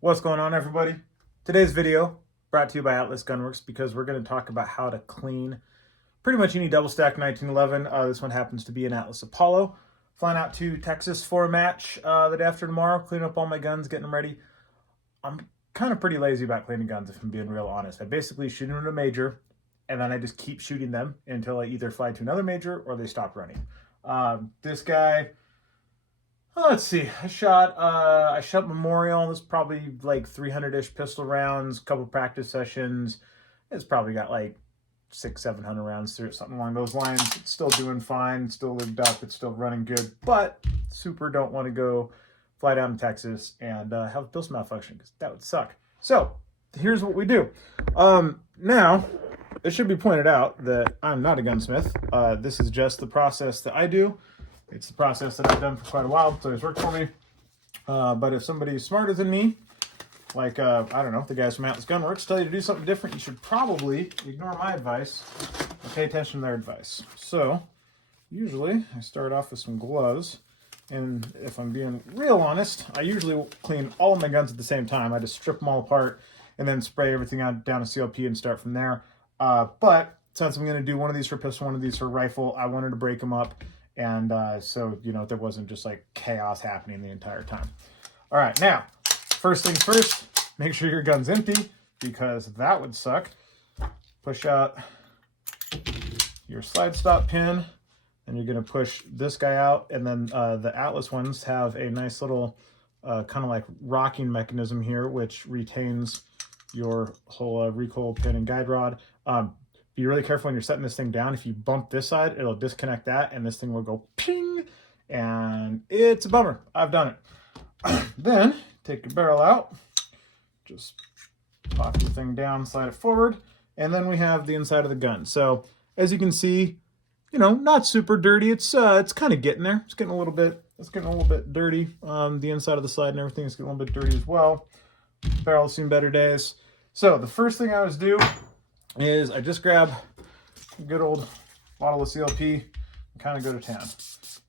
What's going on, everybody? Today's video brought to you by Atlas Gunworks because we're going to talk about how to clean pretty much any double stack 1911. This one happens to be an Atlas Apollo. Flying out to Texas for a match the day after tomorrow, cleaning up all my guns, getting them ready. I'm kind of pretty lazy about cleaning guns, if I'm being real honest. I basically shoot them in a major, and then I just keep shooting them until I either fly to another major or they stop running. This guy... Let's see. I shot Memorial. It's probably like 300-ish pistol rounds, a couple practice sessions. It's probably got like 600-700 rounds through it, something along those lines. It's still doing fine. It's still lived up. It's still running good. But super don't want to go fly down to Texas and have a pistol malfunction because that would suck. So here's what we do. Now, it should be pointed out that I'm not a gunsmith. This is just the process that I do. It's the process that I've done for quite a while. It's always worked for me. But if somebody's smarter than me, like, I don't know, the guys from Atlas Gunworks tell you to do something different, you should probably ignore my advice and pay attention to their advice. So, usually, I start off with some gloves. And if I'm being real honest, I usually clean all of my guns at the same time. I just strip them all apart and then spray everything out down a CLP and start from there. But since I'm going to do one of these for pistol, one of these for rifle, I wanted to break them up. And so, you know, there wasn't just like chaos happening the entire time. All right, now, first things first, make sure your gun's empty because that would suck. Push out your slide stop pin, and you're going to push this guy out. And then the Atlas ones have a nice little kind of like rocking mechanism here, which retains your whole recoil pin and guide rod. Be really careful when you're setting this thing down. If you bump this side, it'll disconnect that, and this thing will go ping, and it's a bummer. I've done it. Then, take your barrel out. Just pop the thing down, slide it forward, and then we have the inside of the gun. So, as you can see, you know, not super dirty. It's kind of getting there. It's getting a little bit dirty. The inside of the slide and everything is getting a little bit dirty as well. Barrel's seen better days. So, the first thing I always do is I just grab a good old bottle of CLP and kind of go to town.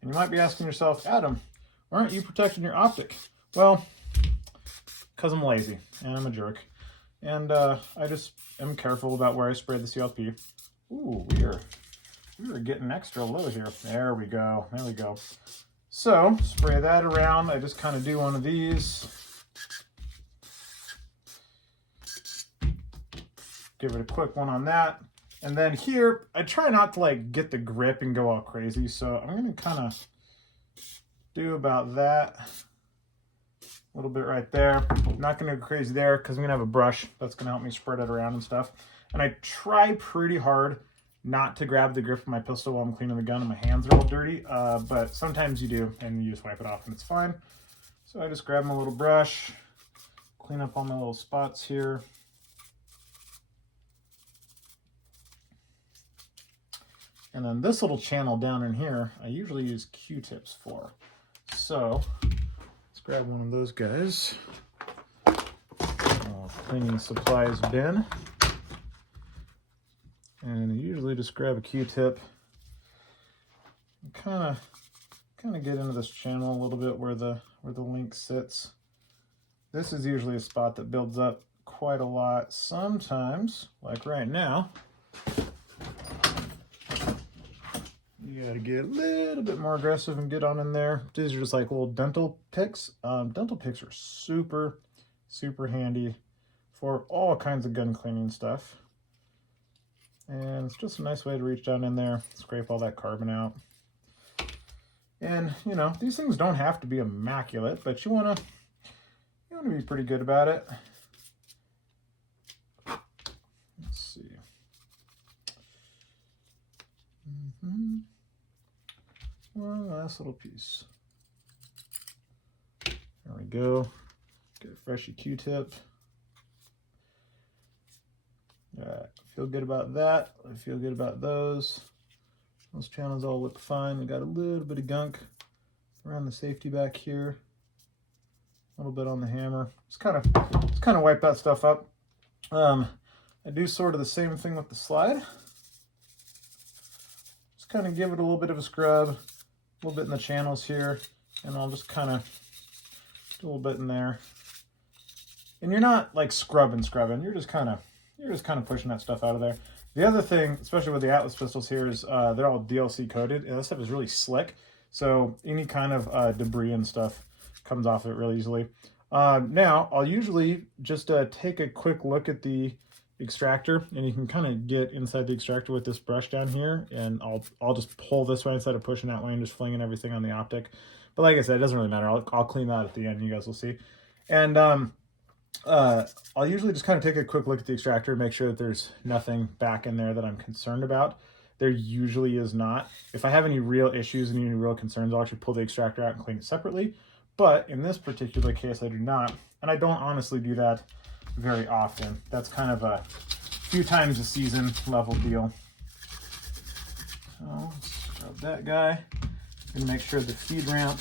And you might be asking yourself, Adam, why aren't you protecting your optic? Well, because I'm lazy and I'm a jerk. And I just am careful about where I spray the CLP. Ooh, we are getting extra low here. There we go. There we go. So, spray that around. I just kind of do one of these. Give it a quick one on that. And then here, I try not to like get the grip and go all crazy. So I'm going to kind of do about that. A little bit right there. Not going to go crazy there because I'm going to have a brush. That's going to help me spread it around and stuff. And I try pretty hard not to grab the grip of my pistol while I'm cleaning the gun and my hands are all dirty. But sometimes you do and you just wipe it off and it's fine. So I just grab my little brush, clean up all my little spots here. And then this little channel down in here, I usually use Q-tips for. So, let's grab one of those guys. Cleaning supplies bin. And I usually just grab a Q-tip. Kind of get into this channel a little bit where the link sits. This is usually a spot that builds up quite a lot. Sometimes, like right now, you gotta get a little bit more aggressive and get on in there. These are just like little dental picks. Dental picks are super, super handy for all kinds of gun cleaning stuff. And it's just a nice way to reach down in there, scrape all that carbon out. And, you know, these things don't have to be immaculate, but you wanna be pretty good about it. Let's see. One last little piece. There we go. Get a freshy Q-tip. Alright, feel good about that. I feel good about those. Those channels all look fine. We got a little bit of gunk around the safety back here. A little bit on the hammer. Just kind of wipe that stuff up. I do sort of the same thing with the slide. Just kind of give it a little bit of a scrub. A little bit in the channels here, and I'll just kind of do a little bit in there. And you're not like scrubbing. You're just kind of pushing that stuff out of there. The other thing, especially with the Atlas pistols here, is they're all DLC coated, and this stuff is really slick. So any kind of debris and stuff comes off it really easily. Now, I'll usually just take a quick look at the extractor, and you can kind of get inside the extractor with this brush down here, and I'll just pull this way instead of pushing that way and just flinging everything on the optic. But like I said, it doesn't really matter. I'll clean that at the end, you guys will see. And I'll usually just kind of take a quick look at the extractor, make sure that there's nothing back in there that I'm concerned about. There usually is not. If I have any real issues and any real concerns, I'll actually pull the extractor out and clean it separately. But in this particular case, I do not. And I don't honestly do that very often. That's kind of a few times a season level deal. So let's grab that guy and make sure the feed ramp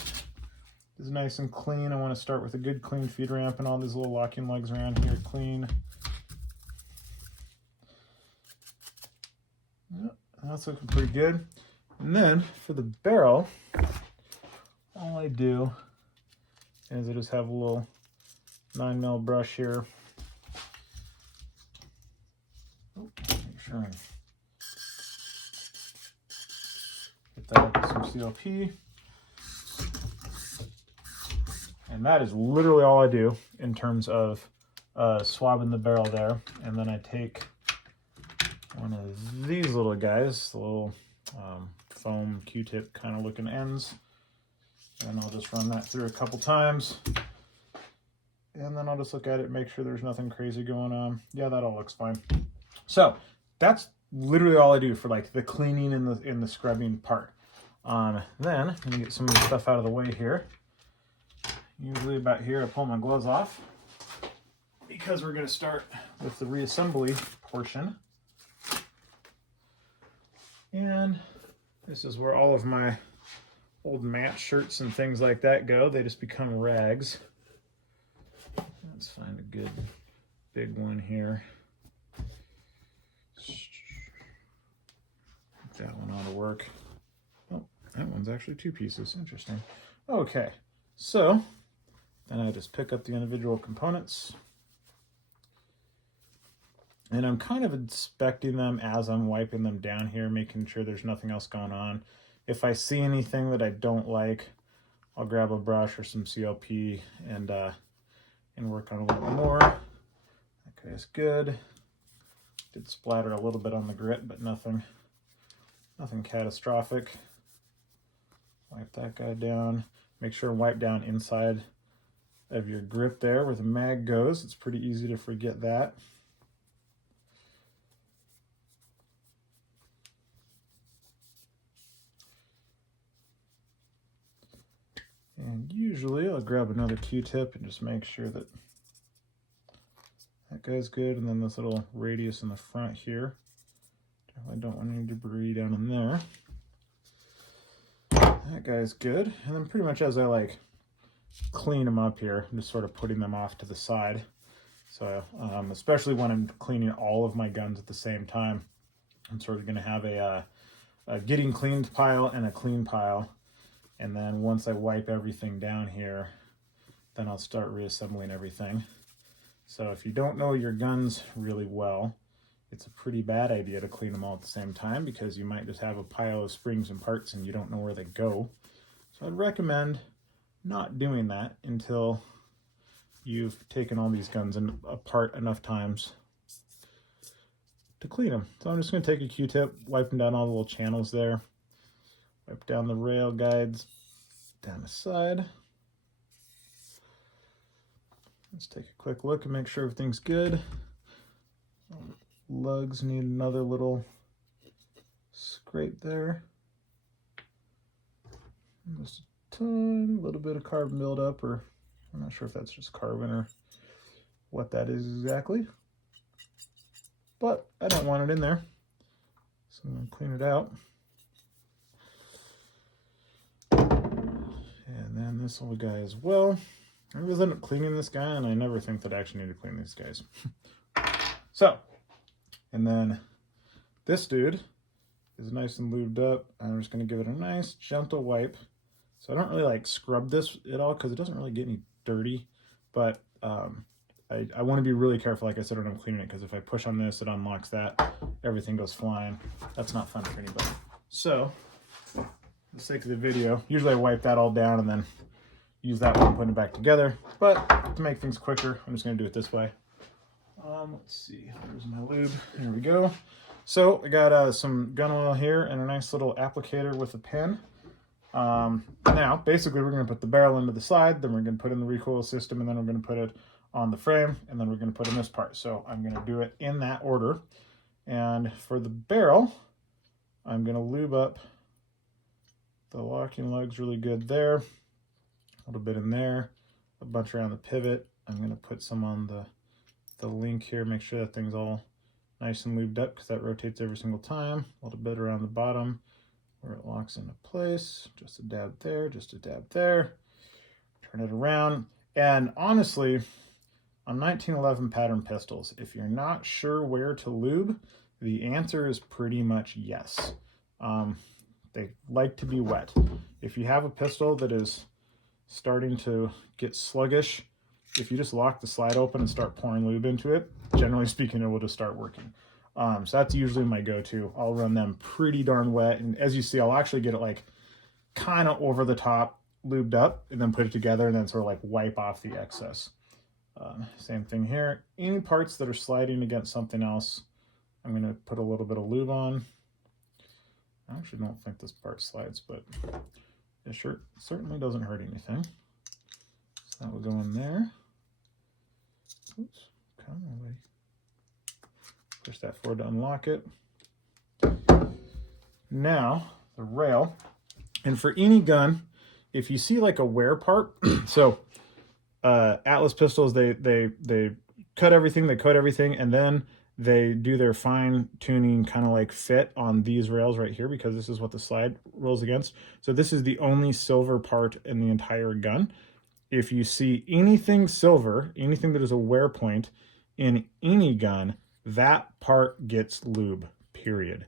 is nice and clean. I want to start with a good clean feed ramp and all these little locking lugs around here clean. Yep, that's looking pretty good. And then for the barrel, all I do is I just have a little 9mm brush here. Oh, make sure I get that up with some CLP. And that is literally all I do in terms of swabbing the barrel there. And then I take one of these little guys, the little foam Q-tip kind of looking ends, and I'll just run that through a couple times. And then I'll just look at it, make sure there's nothing crazy going on. Yeah, that all looks fine. So that's literally all I do for like the cleaning and the scrubbing part. Then I'm gonna get some of the stuff out of the way here. Usually about here, I pull my gloves off because we're going to start with the reassembly portion. And this is where all of my old match shirts and things like that go. They just become rags. Let's find a good big one here. That one ought to work. Oh, that one's actually 2 pieces. Interesting. Okay, so then I just pick up the individual components, and I'm kind of inspecting them as I'm wiping them down here, making sure there's nothing else going on. If I see anything that I don't like, I'll grab a brush or some CLP and work on a little bit more. Okay, it's good. Did splatter a little bit on the grit, but nothing catastrophic. Wipe that guy down. Make sure and wipe down inside of your grip there where the mag goes. It's pretty easy to forget that. And usually I'll grab another Q-tip and just make sure that that guy's good. And then this little radius in the front here. Definitely don't want any debris down in there. That guy's good. And then pretty much as I like clean them up here, I'm just sort of putting them off to the side. So especially when I'm cleaning all of my guns at the same time, I'm sort of going to have a getting cleaned pile and a clean pile. And then once I wipe everything down here, then I'll start reassembling everything. So if you don't know your guns really well, it's a pretty bad idea to clean them all at the same time, because you might just have a pile of springs and parts and you don't know where they go. So I'd recommend not doing that until you've taken all these guns apart enough times to clean them. So I'm just going to take a Q-tip, wiping down all the little channels there. Wipe down the rail guides down the side. Let's take a quick look and make sure everything's good. Lugs need another little scrape there. Just a tiny little bit of carbon buildup, or I'm not sure if that's just carbon or what that is exactly. But I don't want it in there, so I'm going to clean it out. And then this little guy as well. I always end up cleaning this guy, and I never think that I actually need to clean these guys. So, and then this dude is nice and lubed up. I'm just going to give it a nice gentle wipe. So I don't really like scrub this at all because it doesn't really get any dirty, but I I want to be really careful, like I said, when I'm cleaning it, because if I push on this, it unlocks that, everything goes flying. That's not fun for anybody. So, for the sake of the video, usually I wipe that all down and then use that one, put it back together. But to make things quicker, I'm just going to do it this way. Let's see, there's my lube. There we go. So I got some gun oil here and a nice little applicator with a pin. Now, basically, we're going to put the barrel into the slide, then we're going to put in the recoil system, and then we're going to put it on the frame, and then we're going to put in this part. So I'm going to do it in that order. And for the barrel, I'm going to lube up the locking lugs really good there, a little bit in there, a bunch around the pivot. I'm going to put some on the link here, make sure that thing's all nice and lubed up, because that rotates every single time. A little bit around the bottom where it locks into place. Just a dab there, just a dab there. Turn it around. And honestly, on 1911 pattern pistols, if you're not sure where to lube, the answer is pretty much yes. They like to be wet. If you have a pistol that is starting to get sluggish, if you just lock the slide open and start pouring lube into it, generally speaking, it will just start working. So that's usually my go-to. I'll run them pretty darn wet. And as you see, I'll actually get it like kind of over the top, lubed up, and then put it together and then sort of like wipe off the excess. Same thing here. Any parts that are sliding against something else, I'm going to put a little bit of lube on. I actually don't think this part slides, but it certainly doesn't hurt anything. So that will go in there. Oops, come on, buddy. Push that forward to unlock it. Now, the rail. And for any gun, if you see like a wear part, so Atlas pistols, they cut everything, they coat everything, and then they do their fine tuning kind of like fit on these rails right here, because this is what the slide rolls against. So this is the only silver part in the entire gun. If you see anything silver, anything that is a wear point in any gun, that part gets lube, period.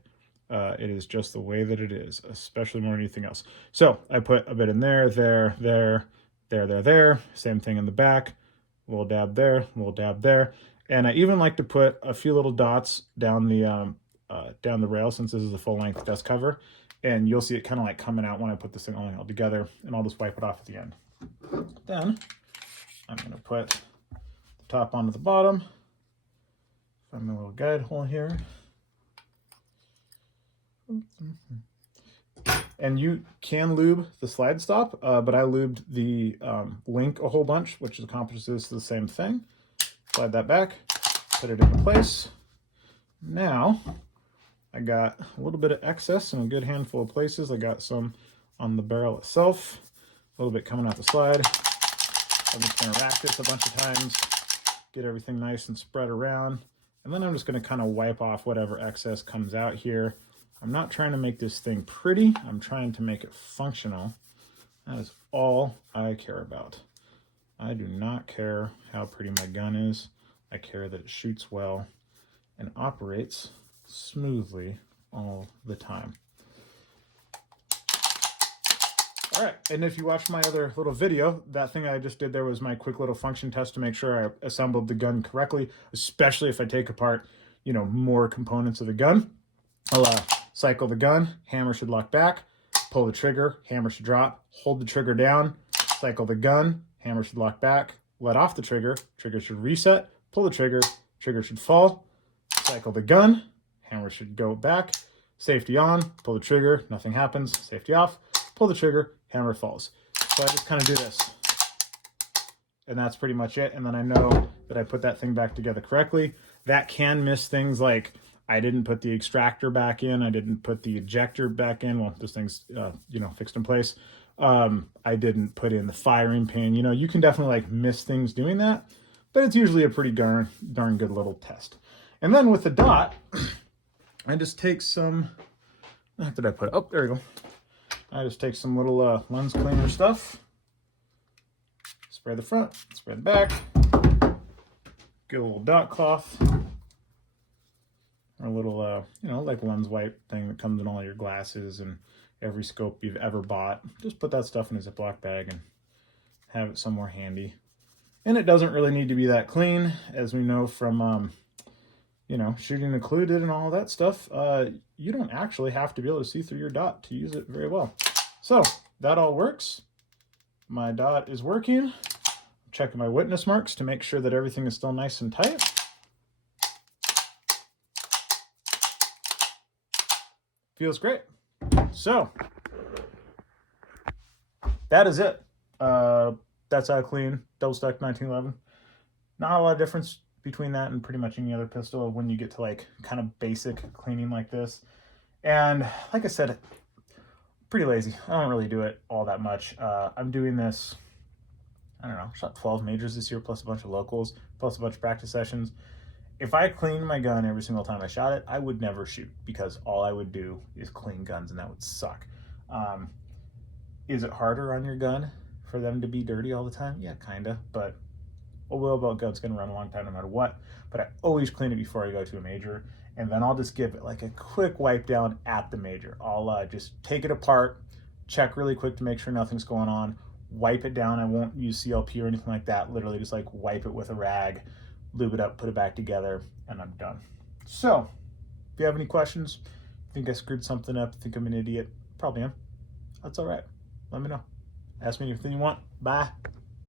It is just the way that it is, especially more than anything else. So I put a bit in there, there. Same thing in the back. A little dab there, a little dab there. And I even like to put a few little dots down the rail, since this is a full-length dust cover. And you'll see it kind of like coming out when I put this thing all together, and I'll just wipe it off at the end. Then I'm going to put the top onto the bottom. Find my little guide hole here. And you can lube the slide stop, but I lubed the link a whole bunch, which accomplishes the same thing. Slide that back, put it into place. Now, I got a little bit of excess in a good handful of places. I got some on the barrel itself, a little bit coming out the slide. I'm just going to rack this a bunch of times, get everything nice and spread around. And then I'm just going to kind of wipe off whatever excess comes out here. I'm not trying to make this thing pretty. I'm trying to make it functional. That is all I care about. I do not care how pretty my gun is. I care that it shoots well and operates smoothly all the time. All right, and if you watched my other little video, that thing I just did there was my quick little function test to make sure I assembled the gun correctly, especially if I take apart, more components of the gun. I'll cycle the gun, hammer should lock back, pull the trigger, hammer should drop, hold the trigger down, cycle the gun, hammer should lock back, let off the trigger, trigger should reset, pull the trigger, trigger should fall, cycle the gun, hammer should go back, safety on, pull the trigger, nothing happens, safety off, pull the trigger, hammer falls. So I just kind of do this. And that's pretty much it. And then I know that I put that thing back together correctly. That can miss things like I didn't put the extractor back in. I didn't put the ejector back in. Well, this thing's, fixed in place. I didn't put in the firing pin. You can definitely miss things doing that, but it's usually a pretty darn good little test. And then with the dot, I just take some, what did I put? Oh, there you go. I just take some little lens cleaner stuff, spray the front, spray the back, get a little dot cloth, or a little, like lens wipe thing that comes in all your glasses and every scope you've ever bought. Just put that stuff in a Ziploc bag and have it somewhere handy. And it doesn't really need to be that clean, as we know from, you know, shooting occluded and all that stuff. You don't actually have to be able to see through your dot to use it very well. So that all works. My dot is working. Checking my witness marks to make sure that everything is still nice and tight. Feels great. So that is it. That's how I clean double stack 1911. Not a lot of difference between that and pretty much any other pistol when you get to like kind of basic cleaning like this. And like I said, pretty lazy. I don't really do it all that much. I'm doing this, I don't know, shot 12 majors this year, plus a bunch of locals, plus a bunch of practice sessions. If I cleaned my gun every single time I shot it, I would never shoot, because all I would do is clean guns, and that would suck. Is it harder on your gun for them to be dirty all the time? Yeah, kinda, but a wheelboat gun's gonna run a long time no matter what. But I always clean it before I go to a major, and then I'll just give it like a quick wipe down at the major. I'll just take it apart, check really quick to make sure nothing's going on, wipe it down. I won't use CLP or anything like that. Literally just like wipe it with a rag, lube it up, put it back together, and I'm done. So if you have any questions, think I screwed something up, think I'm an idiot, probably am. That's all right. Let me know. Ask me anything you want. Bye.